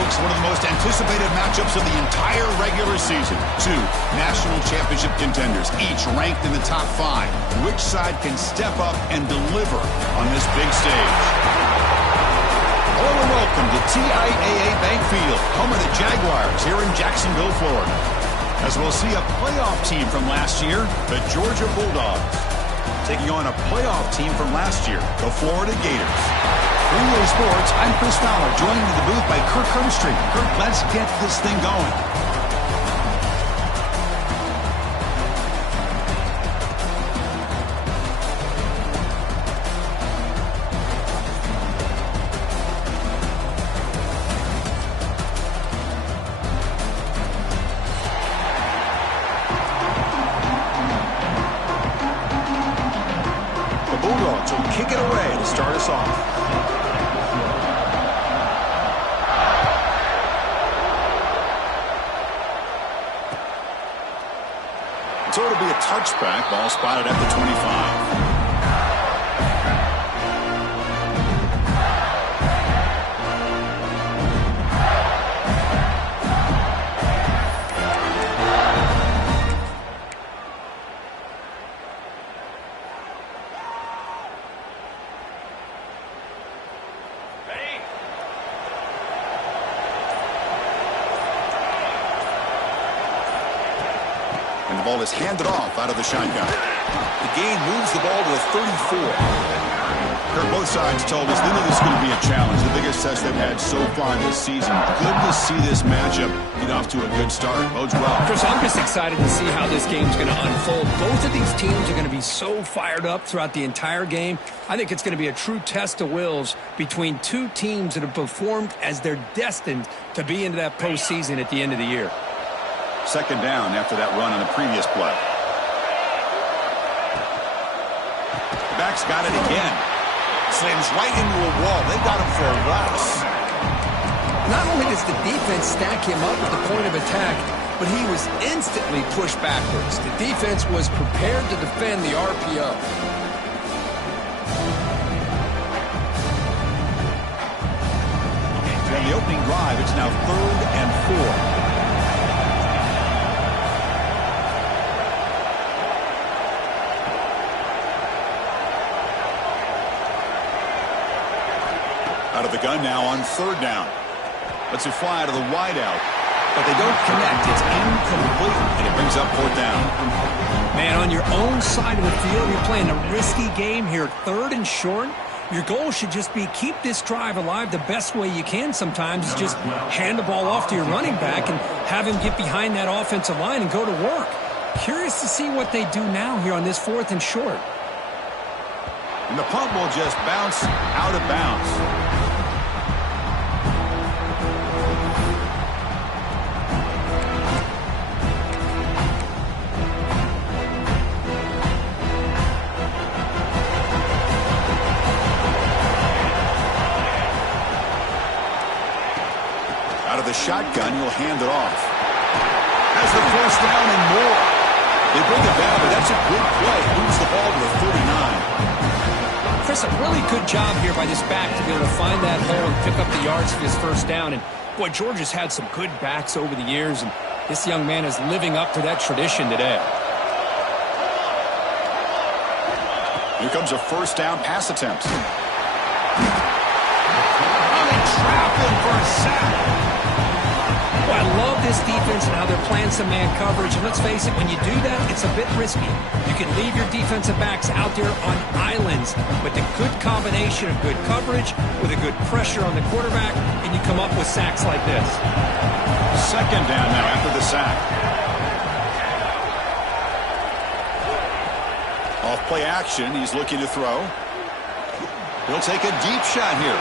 folks, one of the most anticipated matchups of the entire regular season. Two national championship contenders, each ranked in the top 5. Which side can step up and deliver on this big stage? Hello and welcome to TIAA Bank Field, home of the Jaguars here in Jacksonville, Florida. As we'll see a playoff team from last year, the Georgia Bulldogs, taking on a playoff team from last year, the Florida Gators. For UGA Sports, I'm Chris Fowler, joined in the booth by Kirk Herbstreit. Kirk, let's get this thing going. The Bulldogs will kick it away to start us off. So it'll be a touchback. Ball spotted at the 25. And the ball is handed off out of the shotgun. The gain moves the ball to the 34. Both sides told us they knew this was going to be a challenge, the biggest test they've had so far this season. Good to see this matchup get off to a good start. Bodes well. Chris, I'm just excited to see how this game's going to unfold. Both of these teams are going to be so fired up throughout the entire game. I think it's going to be a true test of wills between two teams that have performed as they're destined to be into that postseason at the end of the year. Second down after that run on the previous play. The back's got it again. Slams right into a wall. They got him for a loss. Not only does the defense stack him up at the point of attack, but he was instantly pushed backwards. The defense was prepared to defend the RPO. On the opening drive, it's now 3rd and 4. Out of the gun now on 3rd down. Lets it fly to the wideout. But they don't connect. It's incomplete. And it brings up 4th down. Man, on your own side of the field, you're playing a risky game here. 3rd and short. Your goal should just be keep this drive alive the best way you can sometimes. Is just hand the ball off to your running back and have him get behind that offensive line and go to work. Curious to see what they do now here on this 4th and short. And the punt will just bounce out of bounds. Out of the shotgun, he'll hand it off. Has the 1st down and more. They bring it down, but that's a good play. Moves the ball to the 39. Chris, a really good job here by this back to be able to find that hole and pick up the yards for his 1st down. And, boy, Georgia's had some good backs over the years, and this young man is living up to that tradition today. Here comes a 1st down pass attempt. Oh, they trap him for a sack. Well, I love this defense and how they're playing some man coverage. And let's face it, when you do that, it's a bit risky. You can leave your defensive backs out there on islands, but the good combination of good coverage with a good pressure on the quarterback, and you come up with sacks like this. 2nd down now after the sack. Off play action, he's looking to throw. He'll take a deep shot here.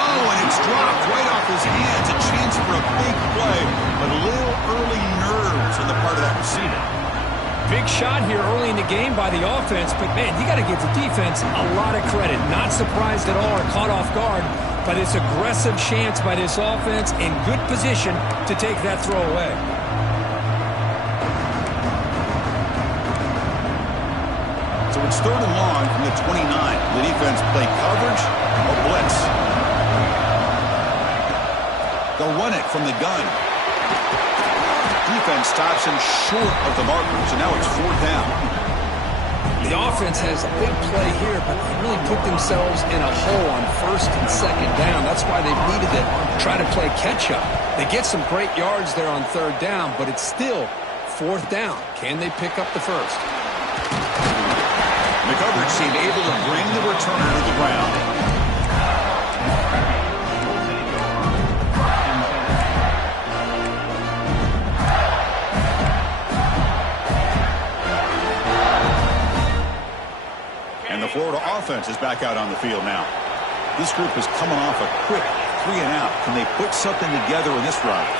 Oh, and it's dropped right off his hands. A chance for a big play, but a little early nerves on the part of that receiver. Big shot here early in the game by the offense, but, man, you got to give the defense a lot of credit. Not surprised at all or caught off guard by this aggressive chance by this offense in good position to take that throw away. So it's 3rd and long from the 29. The defense play coverage or blitz. They'll run it from the gun. Defense stops him short of the marker, so now it's 4th down. The offense has a big play here, but they really put themselves in a hole on 1st and 2nd down. That's why they've needed to try to play catch-up. They get some great yards there on 3rd down, but it's still 4th down. Can they pick up the 1st? The coverage seemed able to bring the returner to the ground. And the Florida offense is back out on the field now. This group is coming off a quick 3-and-out. Can they put something together in this drive?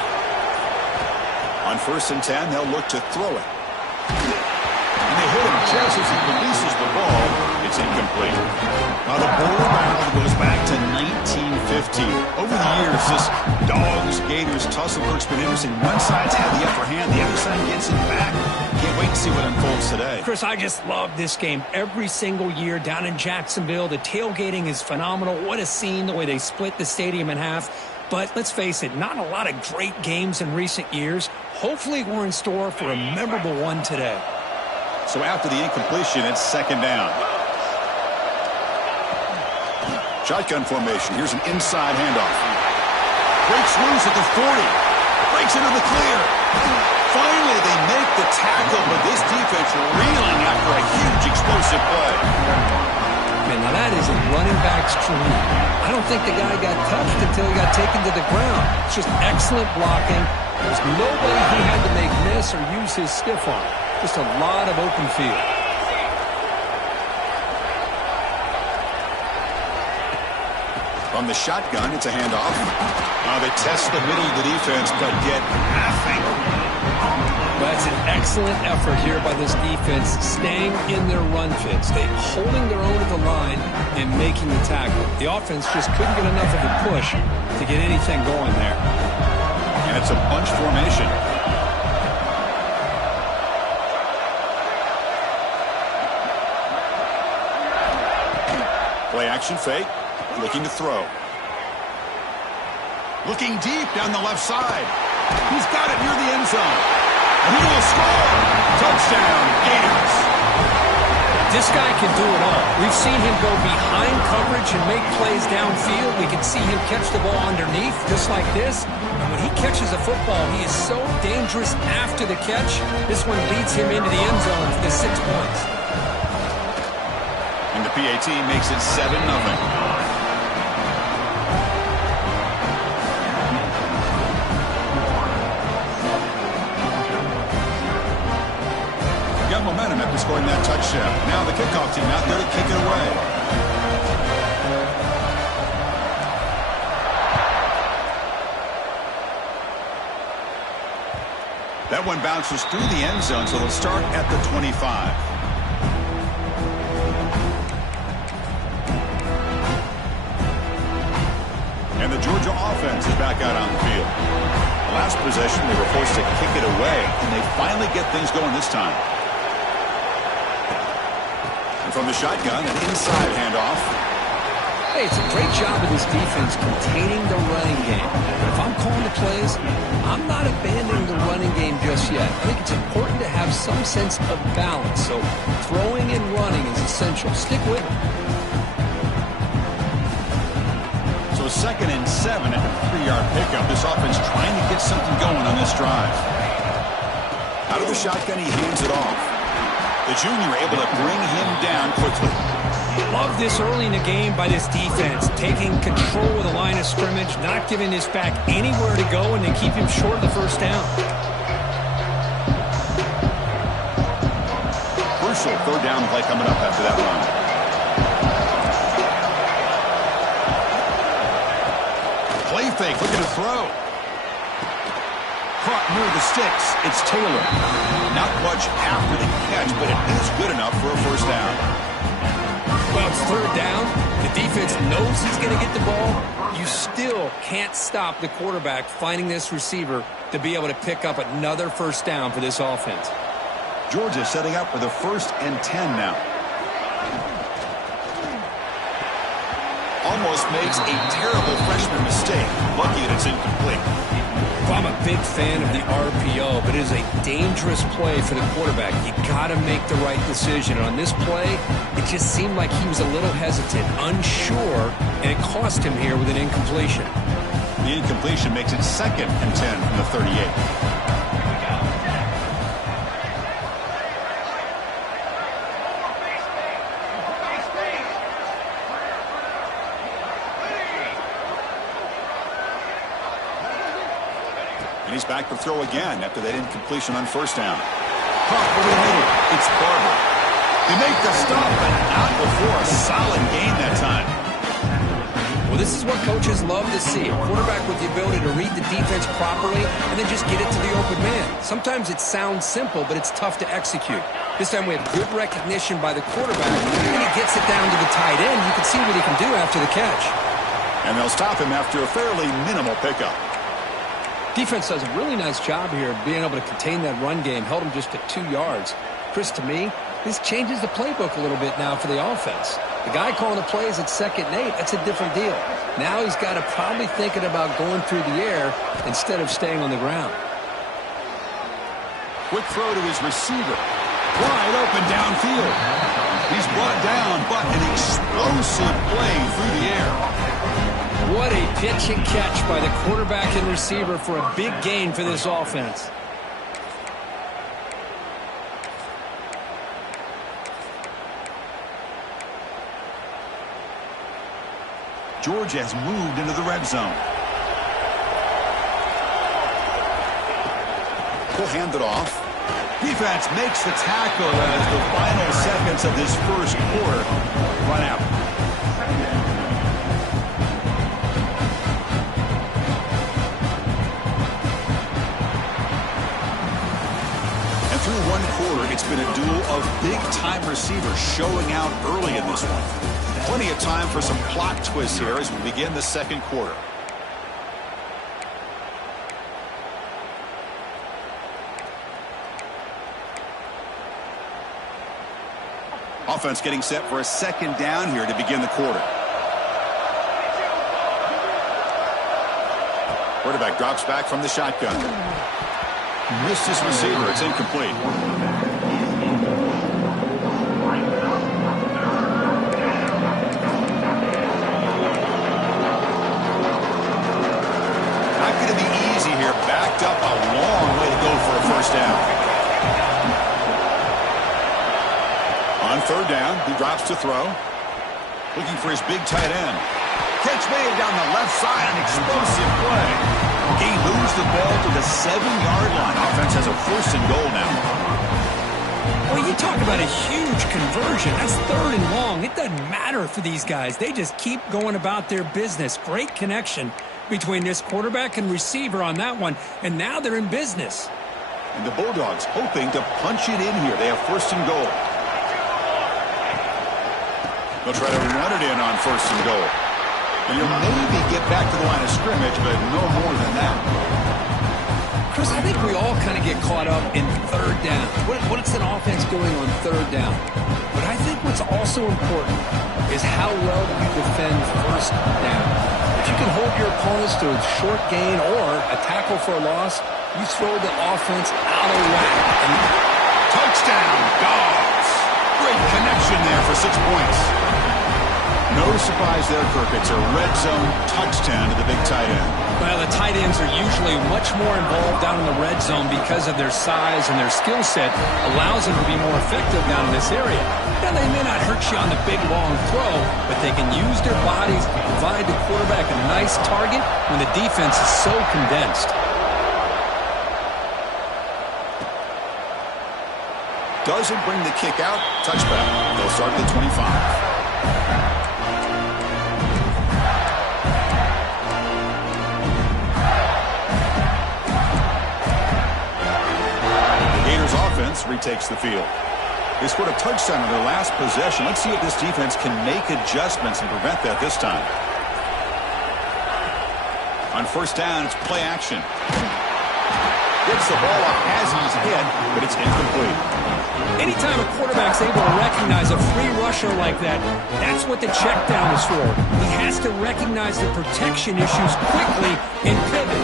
On 1st and 10, they'll look to throw it. And they hit him just as he releases the ball. It's incomplete. Now the ball battle goes back to 1915. Over the years, this Dogs-Gators tussle work's been interesting. One side's had the upper hand, the other side gets it back. Can't wait to see what unfolds today. Chris, I just love this game every single year down in Jacksonville. The tailgating is phenomenal. What a scene, the way they split the stadium in half. But let's face it, not a lot of great games in recent years. Hopefully we're in store for a memorable one today. So after the incompletion, it's 2nd down. Shotgun formation. Here's an inside handoff. Breaks loose at the 40. Breaks into the clear. Finally, they make the tackle, but this defense reeling after a huge explosive play. Man, now that is a running back's dream. I don't think the guy got touched until he got taken to the ground. It's just excellent blocking. There's no way he had to make miss or use his stiff arm. Just a lot of open field. From the shotgun, it's a handoff. They test the middle of the defense, but get nothing. That's an excellent effort here by this defense, staying in their run fits. They holding their own at the line and making the tackle. The offense just couldn't get enough of a push to get anything going there. And it's a bunch formation. Play action fake. Looking to throw. Looking deep down the left side. He's got it near the end zone. And he will score. Touchdown, Gators. This guy can do it all. We've seen him go behind coverage and make plays downfield. We can see him catch the ball underneath, just like this. And when he catches a football, he is so dangerous after the catch. This one leads him into the end zone for the 6 points. And the PAT makes it 7-0. Got momentum after scoring that touchdown. Now the kickoff team out there to kick it away. That one bounces through the end zone, so they'll start at the 25. And the Georgia offense is back out on the field. The last possession, they were forced to kick it away, and they finally get things going this time. And from the shotgun, an inside handoff. Hey, it's a great job of this defense containing the running game. But if I'm calling the plays, I'm not abandoning the running game just yet. I think it's important to have some sense of balance. So throwing and running is essential. Stick with it. So 2nd and 7 at the 3-yard pickup. This offense trying to get something going on this drive. Out of the shotgun, he hands it off. The junior able to bring him down quickly. Love this early in the game by this defense, taking control of the line of scrimmage, not giving this back anywhere to go, and then keep him short of the 1st down. Crucial 3rd down play coming up after that run. Play fake, looking to throw. Caught near the sticks. It's Taylor. Not much after the catch, but it is good enough for a 1st down. Well, it's 3rd down. The defense knows he's going to get the ball. You still can't stop the quarterback finding this receiver to be able to pick up another 1st down for this offense. Georgia setting up for the 1st and 10 now. almost makes a terrible freshman mistake. Lucky that it's incomplete. Well, I'm a big fan of the RPO, but it is a dangerous play for the quarterback. You got to make the right decision. And on this play, it just seemed like he was a little hesitant, unsure, and it cost him here with an incompletion. The incompletion makes it 2nd and 10 from the 38. And he's back to throw again after that incompletion on first down. Pump over the middle. It's Barber. They make the stop, but not before a solid gain that time. Well, this is what coaches love to see. A quarterback with the ability to read the defense properly and then just get it to the open man. Sometimes it sounds simple, but it's tough to execute. This time we have good recognition by the quarterback, and he gets it down to the tight end. You can see what he can do after the catch. And they'll stop him after a fairly minimal pickup. Defense does a really nice job here of being able to contain that run game, held him just at 2 yards. Chris, to me, this changes the playbook a little bit now for the offense. The guy calling the plays at 2nd and 8, that's a different deal. Now he's got to probably thinking about going through the air instead of staying on the ground. Quick throw to his receiver. Wide open downfield. He's brought down, but an explosive play through the air. What a pitch and catch by the quarterback and receiver for a big gain for this offense. Georgia has moved into the red zone. He'll hand it off. Defense makes the tackle as the final seconds of this first quarter run out. And through one quarter, it's been a duel of big-time receivers showing out early in this one. Plenty of time for some plot twists here as we begin the second quarter. Offense getting set for a 2nd down here to begin the quarter. Quarterback drops back from the shotgun. Missed his receiver. It's incomplete. Not going to be easy here. Backed up a long way to go for a first down. On 3rd down, he drops to throw. Looking for his big tight end. Catch made down the left side, an explosive play. He moves the ball to the 7-yard line. Offense has a 1st and goal now. Well, you talk about a huge conversion. That's 3rd and long. It doesn't matter for these guys. They just keep going about their business. Great connection between this quarterback and receiver on that one, and now they're in business. And the Bulldogs hoping to punch it in here. They have 1st and goal. They'll try to run it in on 1st and goal. And you'll maybe get back to the line of scrimmage, but no more than that. Chris, I think we all kind of get caught up in 3rd down. What's an offense doing on 3rd down? But I think what's also important is how well you defend 1st down. If you can hold your opponents to a short gain or a tackle for a loss, you throw the offense out of whack. And touchdown, Dogs! Great connection there for 6 points. No surprise there, Kirk. It's a red zone touchdown to the big tight end. Well, the tight ends are usually much more involved down in the red zone because of their size and their skill set allows them to be more effective down in this area. Now, they may not hurt you on the big, long throw, but they can use their bodies to provide the quarterback a nice target when the defense is so condensed. Doesn't bring the kick out. Touchback. They'll start at the 25. Offense retakes the field. They scored a touchdown on their last possession. Let's see if this defense can make adjustments and prevent that this time. On 1st down, it's play action. Gets the ball off Hazy's head, but it's incomplete. Anytime a quarterback's able to recognize a free rusher like that, that's what the check down is for. He has to recognize the protection issues quickly and pivot.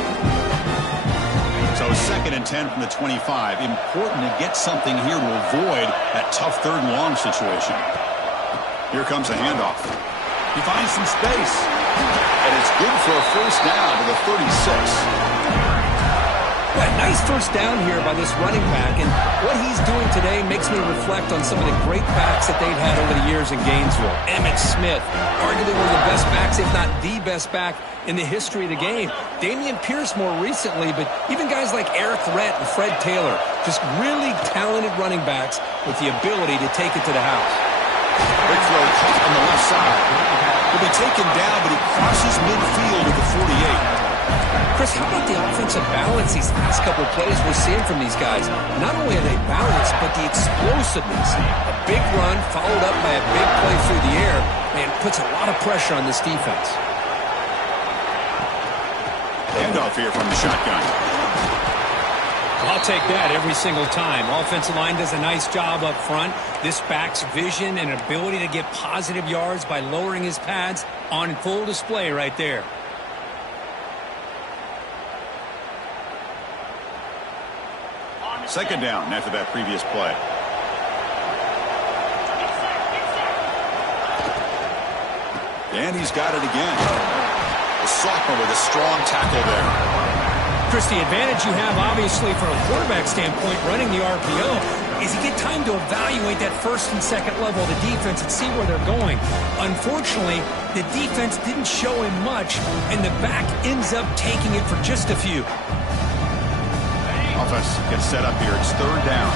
So 2nd and 10 from the 25. Important to get something here to avoid that tough 3rd and long situation. Here comes a handoff. He finds some space. And it's good for a 1st down to the 36. Yeah, nice 1st down here by this running back, and what he's doing today makes me reflect on some of the great backs that they've had over the years in Gainesville. Emmitt Smith, arguably one of the best backs, if not the best back in the history of the game. Dameon Pierce more recently, but even guys like Eric Rhett and Fred Taylor, just really talented running backs with the ability to take it to the house. Big throw caught on the left side. He'll be taken down, but he crosses midfield at the 48. Chris, how about the offensive balance these last couple of plays we're seeing from these guys? Not only are they balanced, but the explosiveness. A big run followed up by a big play through the air, and puts a lot of pressure on this defense. Handoff here from the shotgun. I'll take that every single time. Offensive line does a nice job up front. This back's vision and ability to get positive yards by lowering his pads on full display right there. Second down after that previous play. And he's got it again. The sophomore with a strong tackle there. Chris, the advantage you have, obviously, from a quarterback standpoint, running the RPO, is you get time to evaluate that 1st and 2nd level of the defense and see where they're going. Unfortunately, the defense didn't show him much, and the back ends up taking it for just a few. Offense gets set up here. It's 3rd down.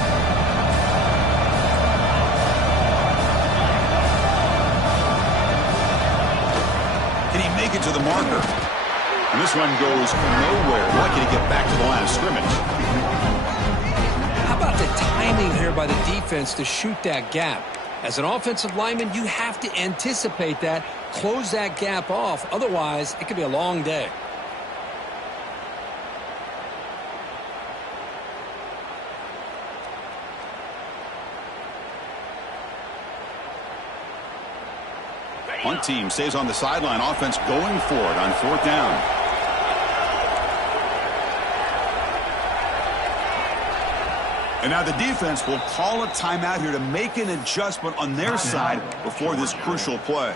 Can he make it to the marker? And this one goes nowhere. Lucky to get back to the line of scrimmage. How about the timing here by the defense to shoot that gap? As an offensive lineman, you have to anticipate that, close that gap off. Otherwise, it could be a long day. Punt team stays on the sideline. Offense going for it on 4th down. And now the defense will call a timeout here to make an adjustment on their side before this crucial play.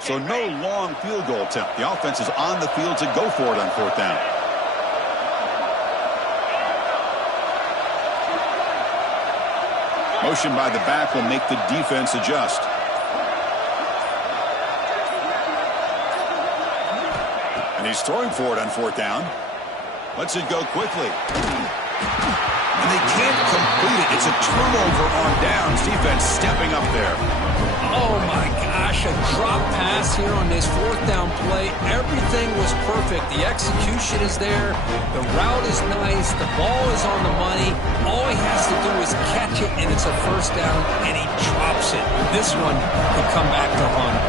So no long field goal attempt. The offense is on the field to go for it on 4th down. Motion by the back will make the defense adjust. And he's throwing for it on 4th down. Lets it go quickly. And they can't complete it. It's a turnover on downs. Defense stepping up there. Oh, my gosh, a drop pass here on this 4th down play. Everything was perfect. The execution is there. The route is nice. The ball is on the money. All he has to do is catch it, and it's a 1st down, and he drops it. This one could come back to haunt him.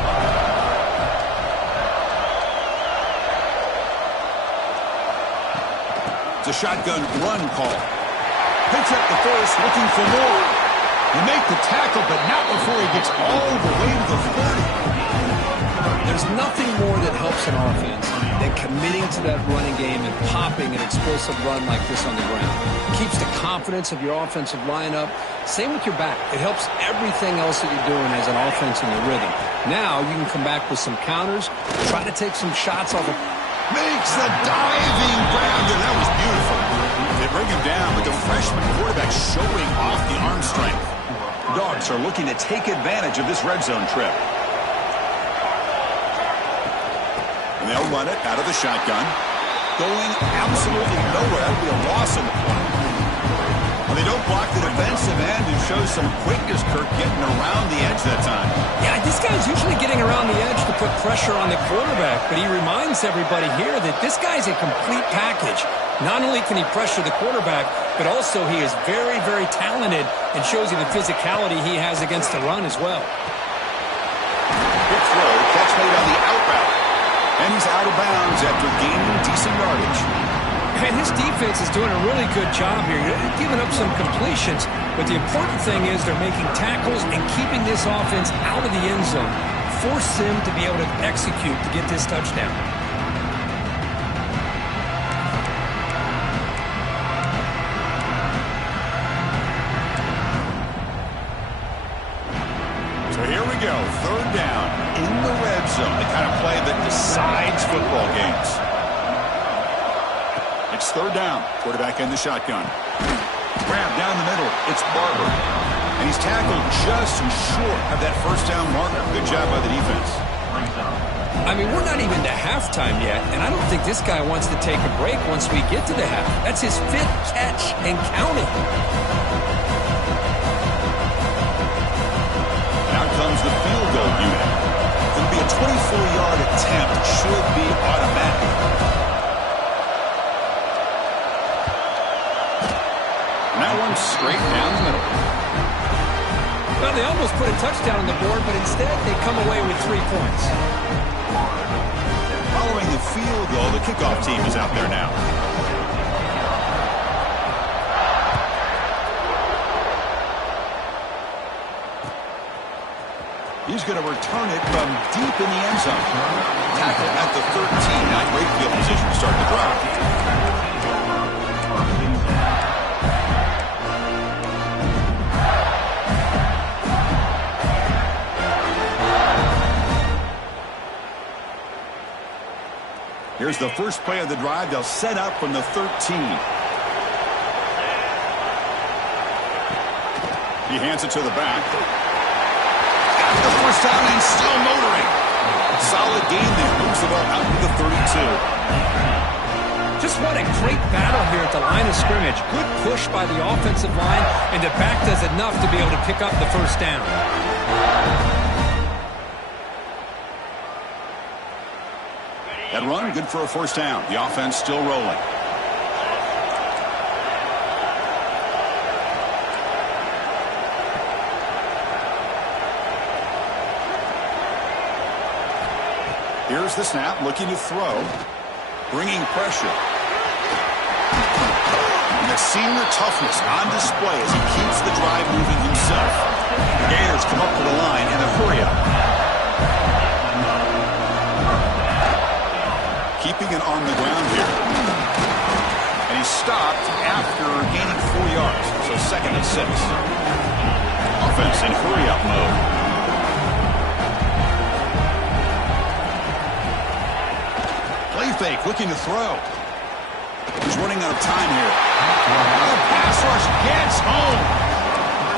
It's a shotgun run call. Picks up the first, looking for more. He make the tackle, but not before he gets all the way to the 30. There's nothing more that helps an offense than committing to that running game and popping an explosive run like this on the ground. It keeps the confidence of your offensive lineup. Same with your back. It helps everything else that you're doing as an offense in your rhythm. Now you can come back with some counters, try to take some shots off of. Makes the diving grab. That was beautiful. They bring him down, but the freshman quarterback showing off the arm strength. Dogs are looking to take advantage of this red zone trip. And they'll run it out of the shotgun. Going absolutely nowhere. That'll be a loss on the play. Well, they don't block the defensive end and show some quickness, Kirk, getting around the edge that time. Yeah, this guy's usually getting around the edge to put pressure on the quarterback, but he reminds everybody here that this guy's a complete package. Not only can he pressure the quarterback, but also he is very, very talented and shows you the physicality he has against the run as well. Good throw, catch made on the out route. And he's out of bounds after gaining decent yardage. And his defense is doing a really good job here. They're giving up some completions, but the important thing is they're making tackles and keeping this offense out of the end zone. Force them to be able to execute to get this touchdown. So here we go, third down in the red zone, the kind of play that decides football games. It's third down, quarterback in the shotgun. Grab down the middle, it's Barber. And he's tackled just short of that first down marker. Good job by the defense. I mean, we're not even to halftime yet, and I don't think this guy wants to take a break once we get to the half. That's his 5th catch and counting. Now comes the field goal unit. It'll be a 24-yard attempt. Should be automatic. And that one's straight down the middle. Well, they almost put a touchdown on the board, but instead they come away with 3 points. Following the field goal, the kickoff team is out there now. He's going to return it from deep in the end zone. Tackle at the 13. Not great field position to start the drive. Here's the first play of the drive. They'll set up from the 13. He hands it to the back. Got the first down and still motoring. Solid game there. Moves the ball out to the 32. Just what a great battle here at the line of scrimmage. Good push by the offensive line, and the back does enough to be able to pick up the first down. That run, good for a first down. The offense still rolling. Here's the snap, looking to throw. Bringing pressure. And the senior toughness on display as he keeps the drive moving himself. The Gators come up to the line in a hurry-up. Keeping it on the ground here. And he stopped after gaining 4 yards. So 2nd and 6. Offense in hurry-up mode. Play fake, looking to throw. He's running out of time here. The pass rush gets home.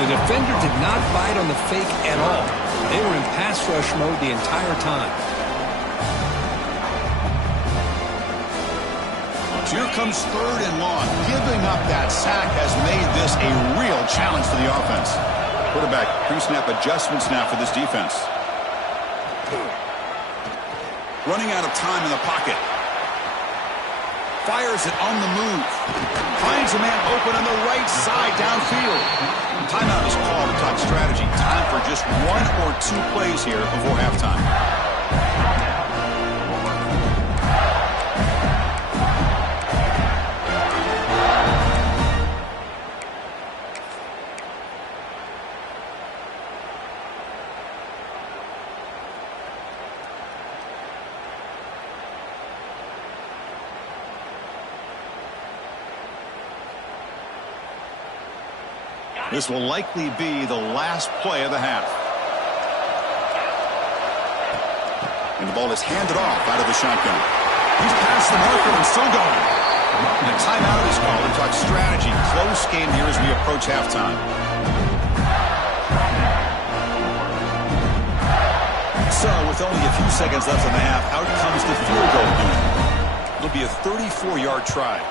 The defender did not bite on the fake at all. They were in pass rush mode the entire time. Here comes 3rd and long. Giving up that sack has made this a real challenge for the offense. Quarterback pre-snap adjustments now for this defense. Running out of time in the pocket. Fires it on the move. Finds a man open on the right side downfield. Timeout is called to talk strategy. Time for just 1 or 2 plays here before halftime. This will likely be the last play of the half. And the ball is handed off out of the shotgun. He's past the marker and still going. And a timeout is called to talk strategy. Close game here as we approach halftime. So with only a few seconds left in the half, out comes the field goal unit. It'll be a 34-yard try.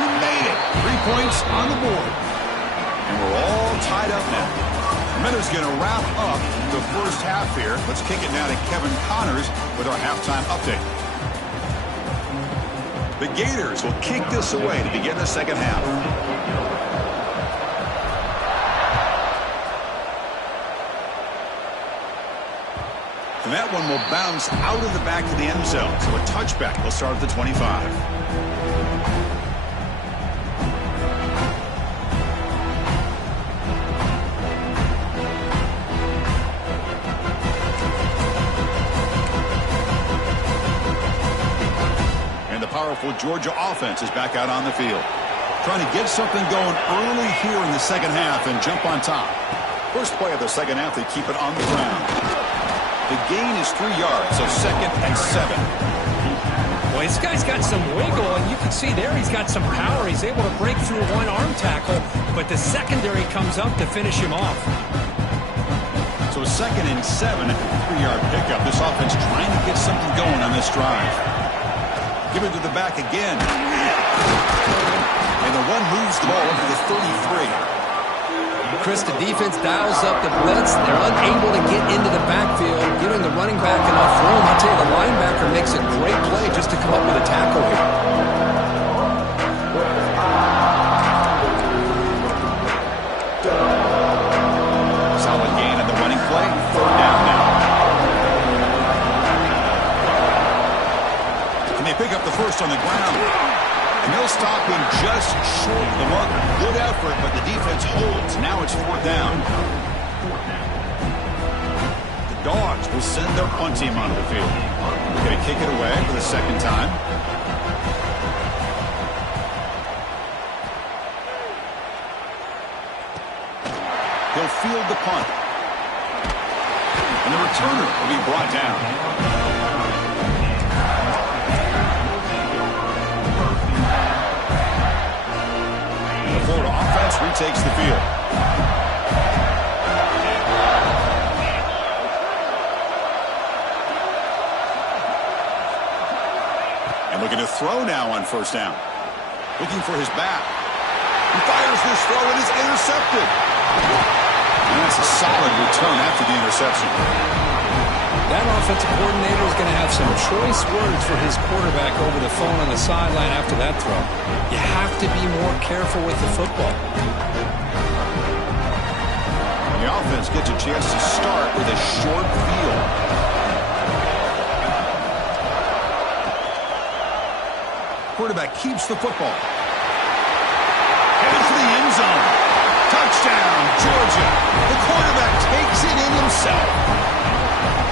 We made it. 3 points on the board. And we're all tied up now. Minuta's going to wrap up the first half here. Let's kick it now to Kevin Connors with our halftime update. The Gators will kick this away to begin the second half. And that one will bounce out of the back of the end zone. So a touchback will start at the 25. And the powerful Georgia offense is back out on the field. Trying to get something going early here in the second half and jump on top. First play of the second half, they keep it on the ground. The gain is 3 yards, so 2nd and 7. Well, this guy's got some wiggle, and you can see there he's got some power. He's able to break through one arm tackle, but the secondary comes up to finish him off. So 2nd and 7 at the 3-yard pickup. This offense trying to get something going on this drive. Give it to the back again. And the one moves the ball up to the 33. Chris, the defense dials up the blitz. They're unable to get into the backfield, giving the running back enough room. I'll tell you, the linebacker makes a great play just to come up with a tackle here. Solid gain on the running play. 3rd down now. And they pick up the first on the ground. And they'll stop him just short of the marker. Good effort, but the defense holds. Now it's 4th down. The Dogs will send their punt team onto the field. They're going to kick it away for the 2nd time. He'll field the punt. And the returner will be brought down. Florida offense retakes the field. And looking to throw now on 1st down. Looking for his back. He fires this throw and is intercepted. And that's a solid return after the interception. That offensive coordinator is going to have some choice words for his quarterback over the phone on the sideline after that throw. You have to be more careful with the football. The offense gets a chance to start with a short field. Quarterback keeps the football. Headed to the end zone. Touchdown, Georgia. The quarterback takes it in himself.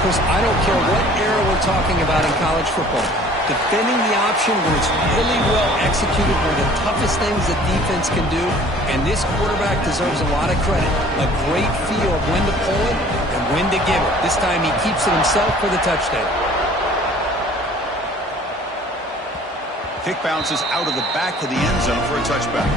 Chris, I don't care what era we're talking about in college football. Defending the option where it's really well executed, one of the toughest things that defense can do, and this quarterback deserves a lot of credit. A great feel of when to pull it and when to give it. This time he keeps it himself for the touchdown. Kick bounces out of the back of the end zone for a touchback.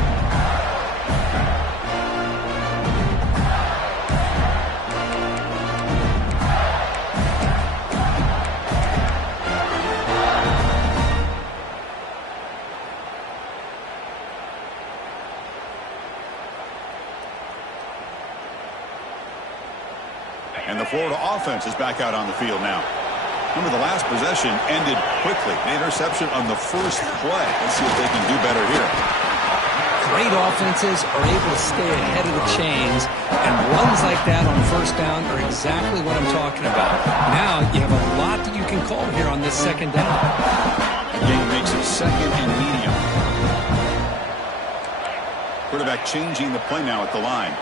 And the Florida offense is back out on the field now. Remember, the last possession ended quickly. An interception on the first play. Let's see if they can do better here. Great offenses are able to stay ahead of the chains, and runs like that on 1st down are exactly what I'm talking about. Now you have a lot that you can call here on this 2nd down. Again, makes it 2nd and medium. Quarterback changing the play now at the line.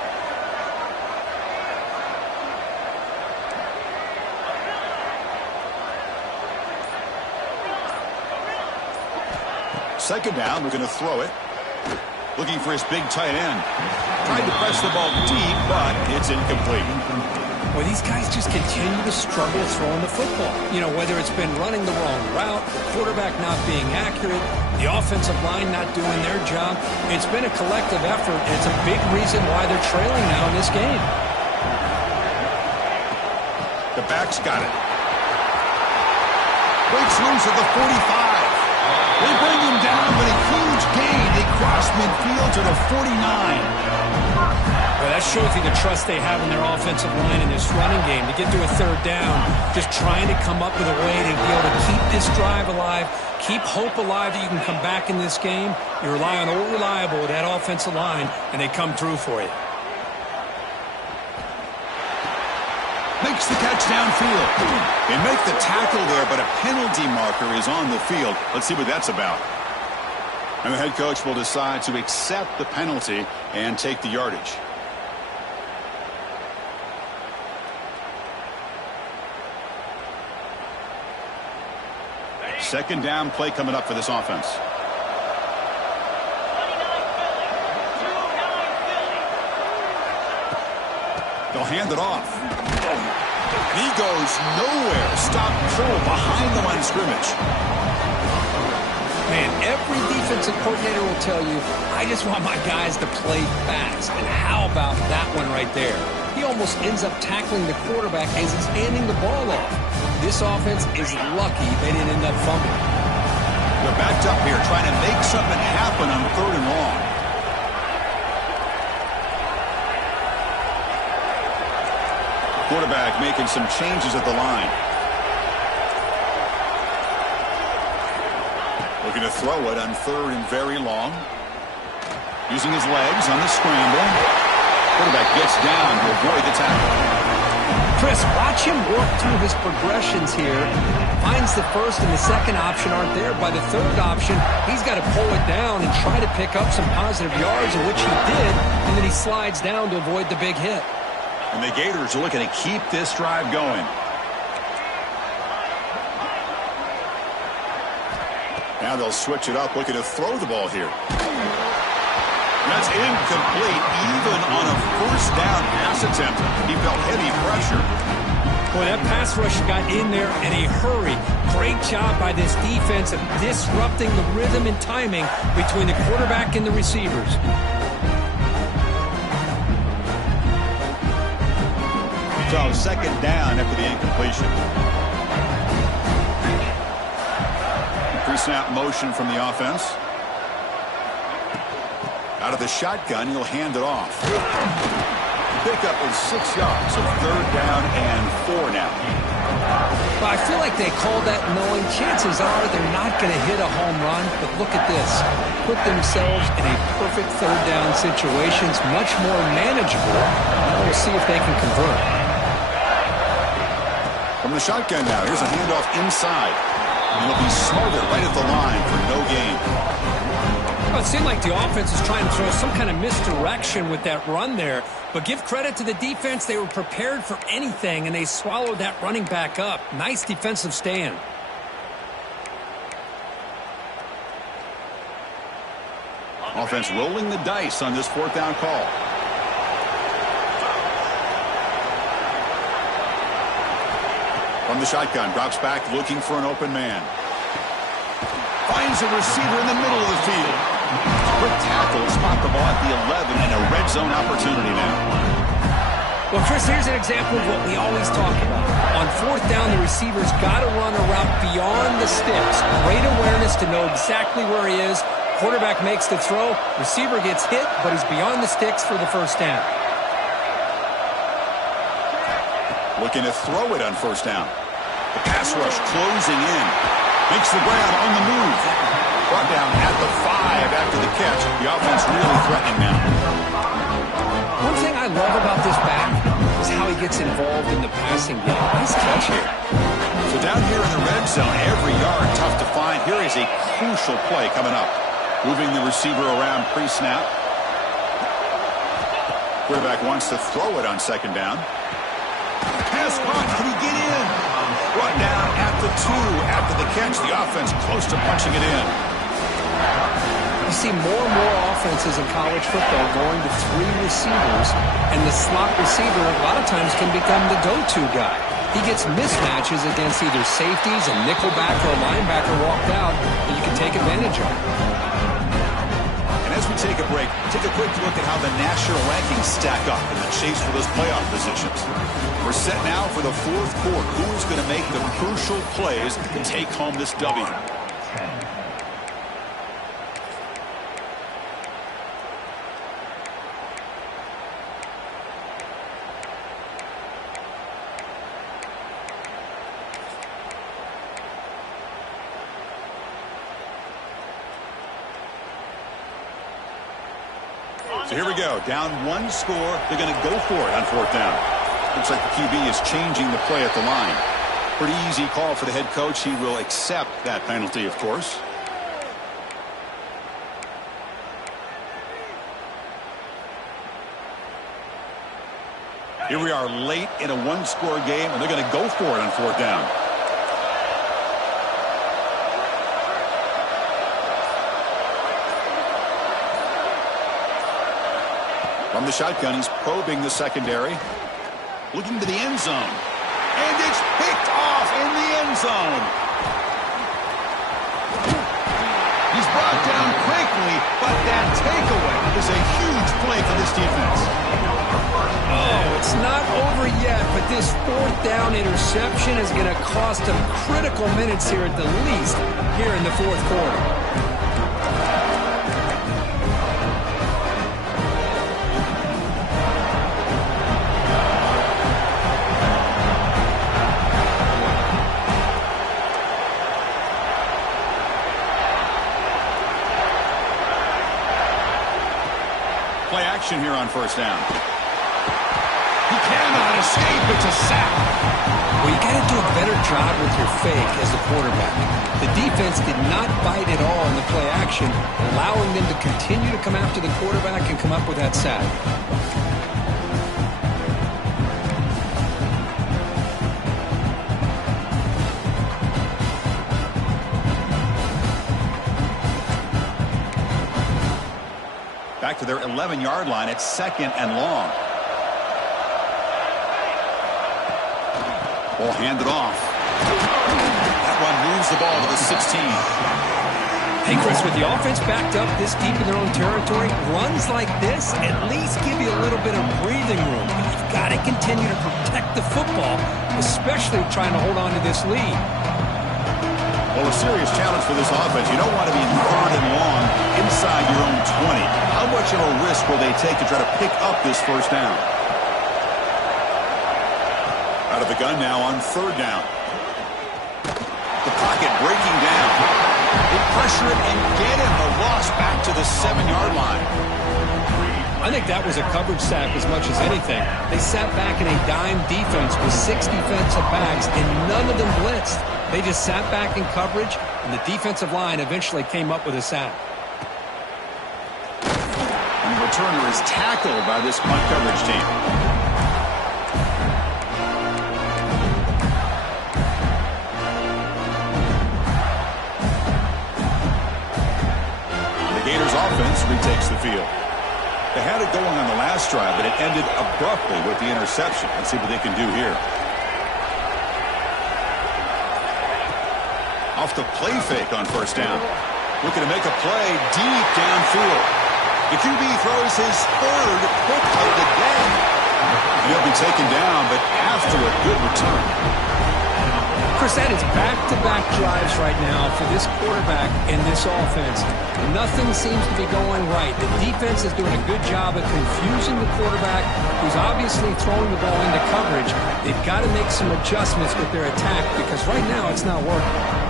Second down, we're going to throw it. Looking for his big tight end. Tried to press the ball deep, but it's incomplete. Well, these guys just continue to struggle throwing the football. You know, whether it's been running the wrong route, quarterback not being accurate, the offensive line not doing their job. It's been a collective effort, and it's a big reason why they're trailing now in this game. The back's got it. Breaks loose at the 45. They bring him down, but a huge gain. They cross midfield to the 49. Well, that shows you the trust they have in their offensive line in this running game. To get to a third down, just trying to come up with a way to be able to keep this drive alive, keep hope alive that you can come back in this game. You rely on old reliable, that offensive line, and they come through for you. Makes the catch downfield. They make the tackle there, but a penalty marker is on the field. Let's see what that's about. And the head coach will decide to accept the penalty and take the yardage. Second down play coming up for this offense. They'll hand it off. He goes nowhere. Stop pull behind the line of scrimmage. Man, every defensive coordinator will tell you, I just want my guys to play fast. And how about that one right there? He almost ends up tackling the quarterback as he's handing the ball off. This offense is lucky they didn't end up fumbling. They're backed up here trying to make something happen on third and long. Quarterback making some changes at the line. Looking to throw it on third and very long. Using his legs on the scramble. Quarterback gets down to avoid the tackle. Chris, watch him work through his progressions here. Finds the first and the second option aren't there. By the third option, he's got to pull it down and try to pick up some positive yards, of which he did, and then he slides down to avoid the big hit. And the Gators are looking to keep this drive going. Now they'll switch it up, looking to throw the ball here. That's incomplete, even on a first down pass attempt. He felt heavy pressure. Boy, that pass rush got in there in a hurry. Great job by this defense of disrupting the rhythm and timing between the quarterback and the receivers. So second down after the incompletion. Pre-snap motion from the offense. Out of the shotgun, he'll hand it off. Pickup is 6 yards, so third down and 4 now. Well, I feel like they called that knowing chances are they're not going to hit a home run, but look at this. Put themselves in a perfect third down situation. It's much more manageable. Now we'll see if they can convert. From the shotgun now, here's a handoff inside. And he'll be smothered right at the line for no gain. Well, it seemed like the offense is trying to throw some kind of misdirection with that run there. But give credit to the defense. They were prepared for anything, and they swallowed that running back up. Nice defensive stand. Offense rolling the dice on this fourth down call. From the shotgun, drops back looking for an open man. Finds a receiver in the middle of the field. Quick tackle, spot the ball at the 11 and a red zone opportunity now. Well, Chris, here's an example of what we always talk about. On fourth down, the receiver's got to run a route beyond the sticks. Great awareness to know exactly where he is. Quarterback makes the throw. Receiver gets hit, but he's beyond the sticks for the first down. Looking to throw it on first down. The pass rush closing in. Makes the grab on the move. Brought down at the 5 after the catch. The offense really threatening now. One thing I love about this back is how he gets involved in the passing game. Nice catch here. So down here in the red zone, every yard tough to find. Here is a crucial play coming up. Moving the receiver around pre-snap. Quarterback wants to throw it on second down. Pass caught. Can he get in? Brought down at the 2 after the catch. The offense close to punching it in. You see more and more offenses in college football going to 3 receivers, and the slot receiver a lot of times can become the go-to guy. He gets mismatches against either safeties, a nickelback, or a linebacker walked out that you can take advantage of. And as we take a break, take a quick look at how the national rankings stack up in the chase for those playoff positions. We're set now for the fourth quarter. Who is going to make the crucial plays to take home this W? So here we go. Down one score. They're going to go for it on fourth down. Looks like the QB is changing the play at the line. Pretty easy call for the head coach. He will accept that penalty, of course. Here we are late in a one-score game, and they're going to go for it on fourth down. From the shotgun, he's probing the secondary. Looking to the end zone. And it's picked off in the end zone. He's brought down quickly, but that takeaway is a huge play for this defense. Oh, it's not over yet, but this fourth down interception is going to cost them critical minutes here at the least here in the fourth quarter. Play action here on first down. He cannot escape. It's a sack. Well, you got to do a better job with your fake as the quarterback. The defense did not bite at all in the play action, allowing them to continue to come after the quarterback and come up with that sack. Back to their 11-yard line. It's second and long. Ball handed off. That run moves the ball to the 16. Hey, Chris, with the offense backed up this deep in their own territory, runs like this at least give you a little bit of breathing room. But you've got to continue to protect the football, especially trying to hold on to this lead. Well, a serious challenge for this offense. You don't want to be third and long inside your own 20. How much of a risk will they take to try to pick up this first down? Out of the gun now on third down. The pocket breaking down. They pressure it and get him. The loss back to the 7-yard line. I think that was a coverage sack as much as anything. They sat back in a dime defense with 6 defensive backs, and none of them blitzed. They just sat back in coverage, and the defensive line eventually came up with a sack. And the returner is tackled by this punt coverage team. The Gators offense retakes the field. They had it going on the last drive, but it ended abruptly with the interception. Let's see what they can do here. Off the play fake on first down. Looking to make a play deep downfield. The QB throws his third pick of the day. He'll be taken down, but after a good return. Chris, that is back-to-back drives right now for this quarterback and this offense. Nothing seems to be going right. The defense is doing a good job of confusing the quarterback, who's obviously throwing the ball into coverage. They've got to make some adjustments with their attack because right now it's not working.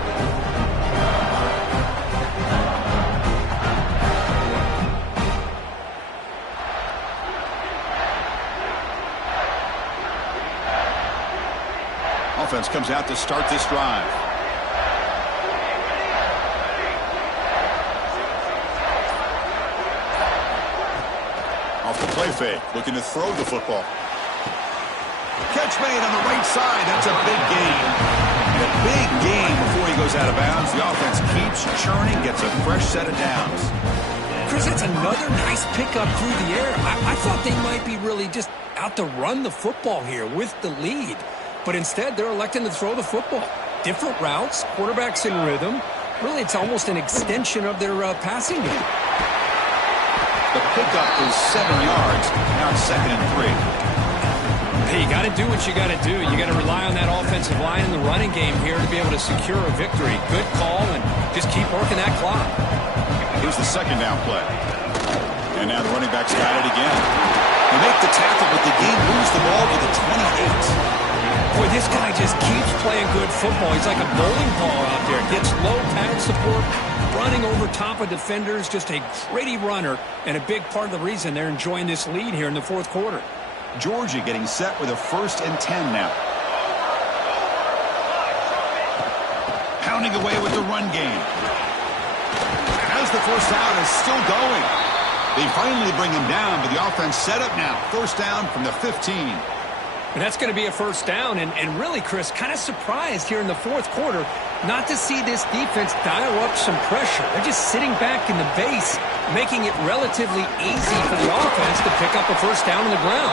Offense comes out to start this drive. Off the play fake, looking to throw the football. Catch made on the right side. That's a big gain. And a big gain before he goes out of bounds. The offense keeps churning, gets a fresh set of downs. Chris, that's another nice pickup through the air. I thought they might be really just out to run the football here with the lead. But instead, they're electing to throw the football. Different routes, quarterbacks in rhythm. Really, it's almost an extension of their passing game. The pickup is 7 yards. Now it's 2nd and 3. Hey, you got to do what you got to do. You got to rely on that offensive line in the running game here to be able to secure a victory. Good call, and just keep working that clock. Here's the second down play. And now the running back's got it again. They make the tackle, but the game moves the ball to the 28. Boy, this guy just just keeps playing good football. He's like a bowling ball out there. Gets low pad support, running over top of defenders. Just a gritty runner, and a big part of the reason they're enjoying this lead here in the fourth quarter. Georgia getting set with a 1st and 10 now. Pounding away with the run game. As the first down is still going. They finally bring him down, but the offense set up now. 1st down from the 15. And that's going to be a 1st down. And really, Chris, kind of surprised here in the fourth quarter not to see this defense dial up some pressure. They're just sitting back in the base, making it relatively easy for the offense to pick up a 1st down on the ground.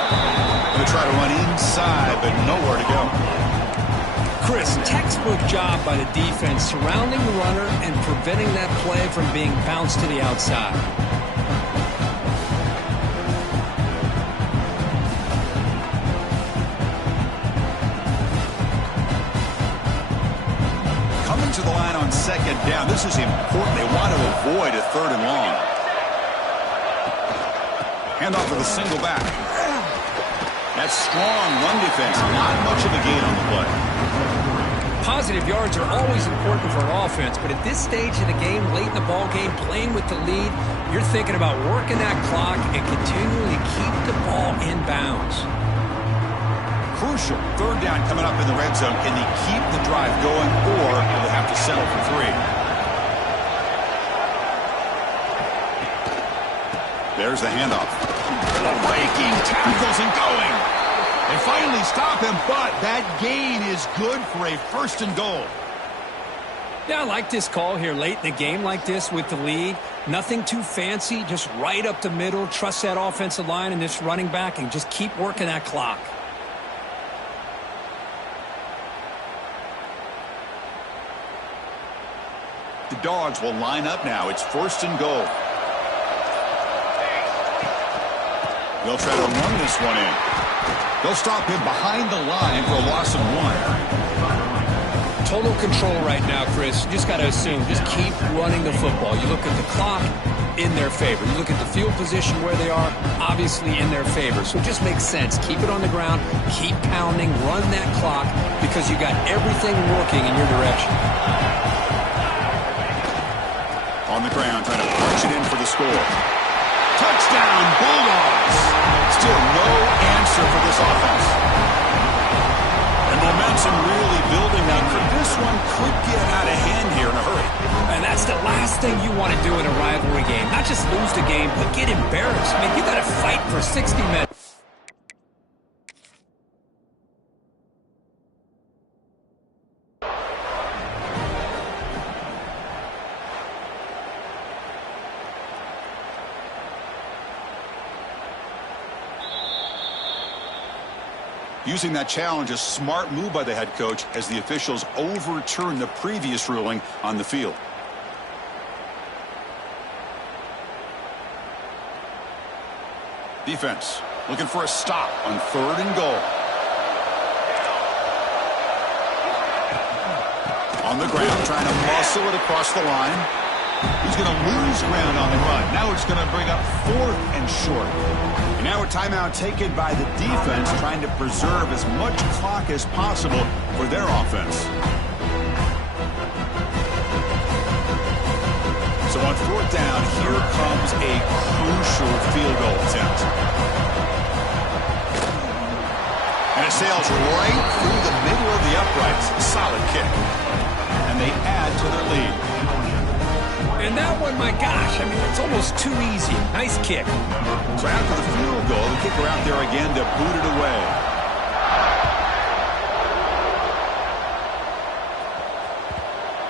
Going to try to run inside, but nowhere to go. Chris, textbook job by the defense surrounding the runner and preventing that play from being bounced to the outside. Coming to the line on 2nd down. This is important. They want to avoid a 3rd and long. Handoff with a single back. That's strong run defense. Not much of a gain on the play. Positive yards are always important for an offense, but at this stage of the game, late in the ball game, playing with the lead, you're thinking about working that clock and continually keep the ball in bounds. Crucial 3rd down coming up in the red zone. Can they keep the drive going, or will they have to settle for 3? There's the handoff. Breaking tackles and going. They finally stop him, but that gain is good for a 1st and goal. Yeah, I like this call here late in the game like this with the lead. Nothing too fancy, just right up the middle. Trust that offensive line and this running back and just keep working that clock. The Dogs will line up now. It's 1st and goal. They'll try to run this one in. They'll stop him behind the line for a loss of 1. Total control right now, Chris. You just got to assume. Just keep running the football. You look at the clock, in their favor. You look at the field position where they are, obviously in their favor. So it just makes sense. Keep it on the ground. Keep pounding. Run that clock because you got everything working in your direction. On the ground, trying to punch it in for the score. Touchdown, Bulldogs. Still no answer for this offense. And momentum really building now. This one could get out of hand here in a hurry. And that's the last thing you want to do in a rivalry game. Not just lose the game, but get embarrassed. I mean, you got to fight for 60 minutes. Using that challenge, a smart move by the head coach as the officials overturn the previous ruling on the field. Defense looking for a stop on 3rd and goal. On the ground, trying to muscle it across the line. He's going to lose ground on the run. Now it's going to bring up 4th and short. And now a timeout taken by the defense, trying to preserve as much clock as possible for their offense. So on 4th down, here comes a crucial field goal attempt. And it sails right through the middle of the uprights. Solid kick. And they add to their lead. And that one, my gosh, I mean, it's almost too easy. Nice kick. So after the field goal, the kicker out there again to boot it away.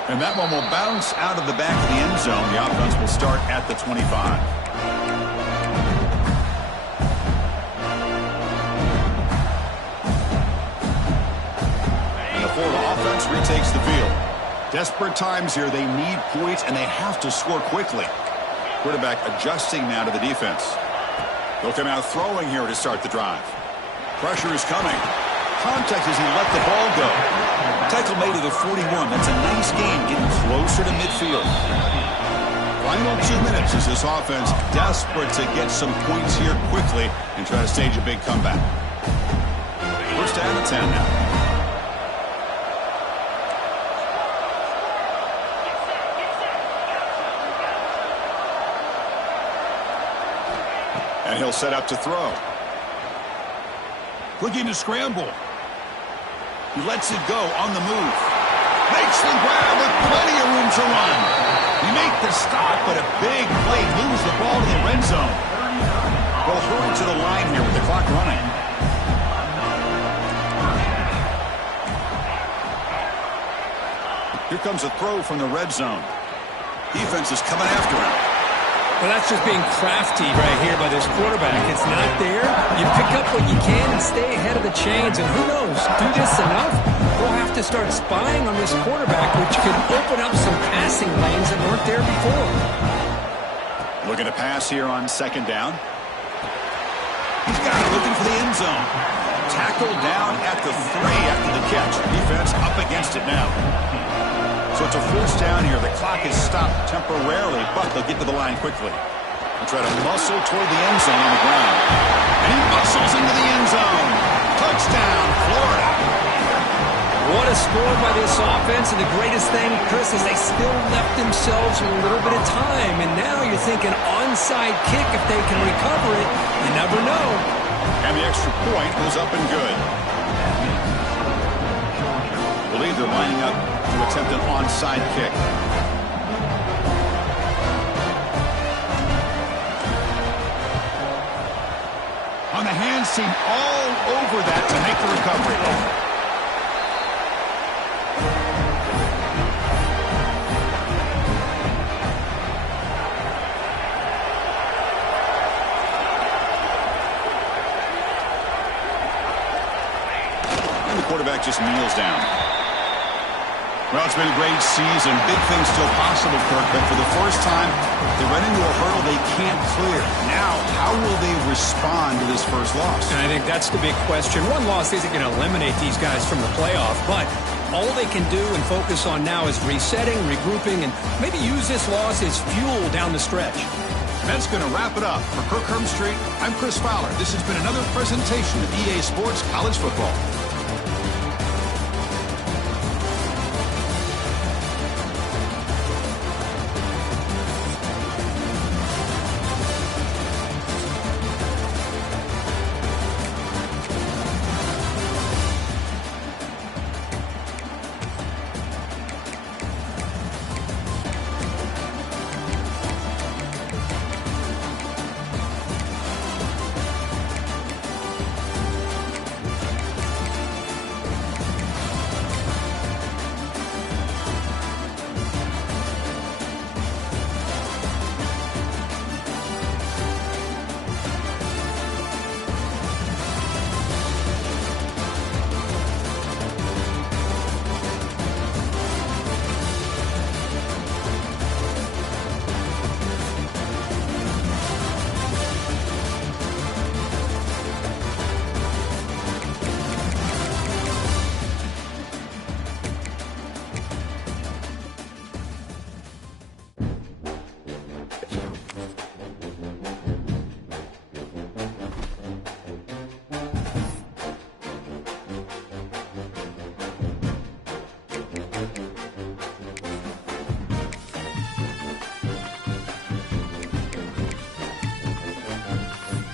And that one will bounce out of the back of the end zone. The offense will start at the 25. And the Florida offense retakes the field. Desperate times here. They need points, and they have to score quickly. Quarterback adjusting now to the defense. They'll come out throwing here to start the drive. Pressure is coming. Contact as he let the ball go. Tackle made at the 41. That's a nice gain, getting closer to midfield. Final 2 minutes as this offense desperate to get some points here quickly and try to stage a big comeback. First down and 10 now. he'll set up to throw. Looking to scramble. He lets it go on the move. Makes the grab with plenty of room to run. He makes the stop, but a big play moves the ball to the red zone. We'll hurry to the line here with the clock running. Here comes a throw from the red zone. Defense is coming after him. Well, that's just being crafty right here by this quarterback. It's not there. You pick up what you can and stay ahead of the chains. And who knows, do this enough, we'll have to start spying on this quarterback, which could open up some passing lanes that weren't there before. Looking to pass here on second down. He's got it, looking for the end zone. Tackled down at the 3 after the catch. Defense up against it now. So it's a first down here. The clock is stopped temporarily, but they'll get to the line quickly. They'll try to muscle toward the end zone on the ground. And he muscles into the end zone. Touchdown, Florida. What a score by this offense. And the greatest thing, Chris, is they still left themselves with a little bit of time. And now you're thinking onside kick if they can recover it. You never know. And the extra point goes up and good. I believe they're lining up to attempt an onside kick. On the hands team all over that to make the recovery. And the quarterback just kneels down. Well, it's been a great season. Big things still possible, Kirk, but for the first time, they run into a hurdle they can't clear. Now, how will they respond to this first loss? And I think that's the big question. One loss isn't going to eliminate these guys from the playoff, but all they can do and focus on now is resetting, regrouping, and maybe use this loss as fuel down the stretch. That's going to wrap it up. For Kirk Herbstreit, I'm Chris Fowler. This has been another presentation of EA Sports College Football.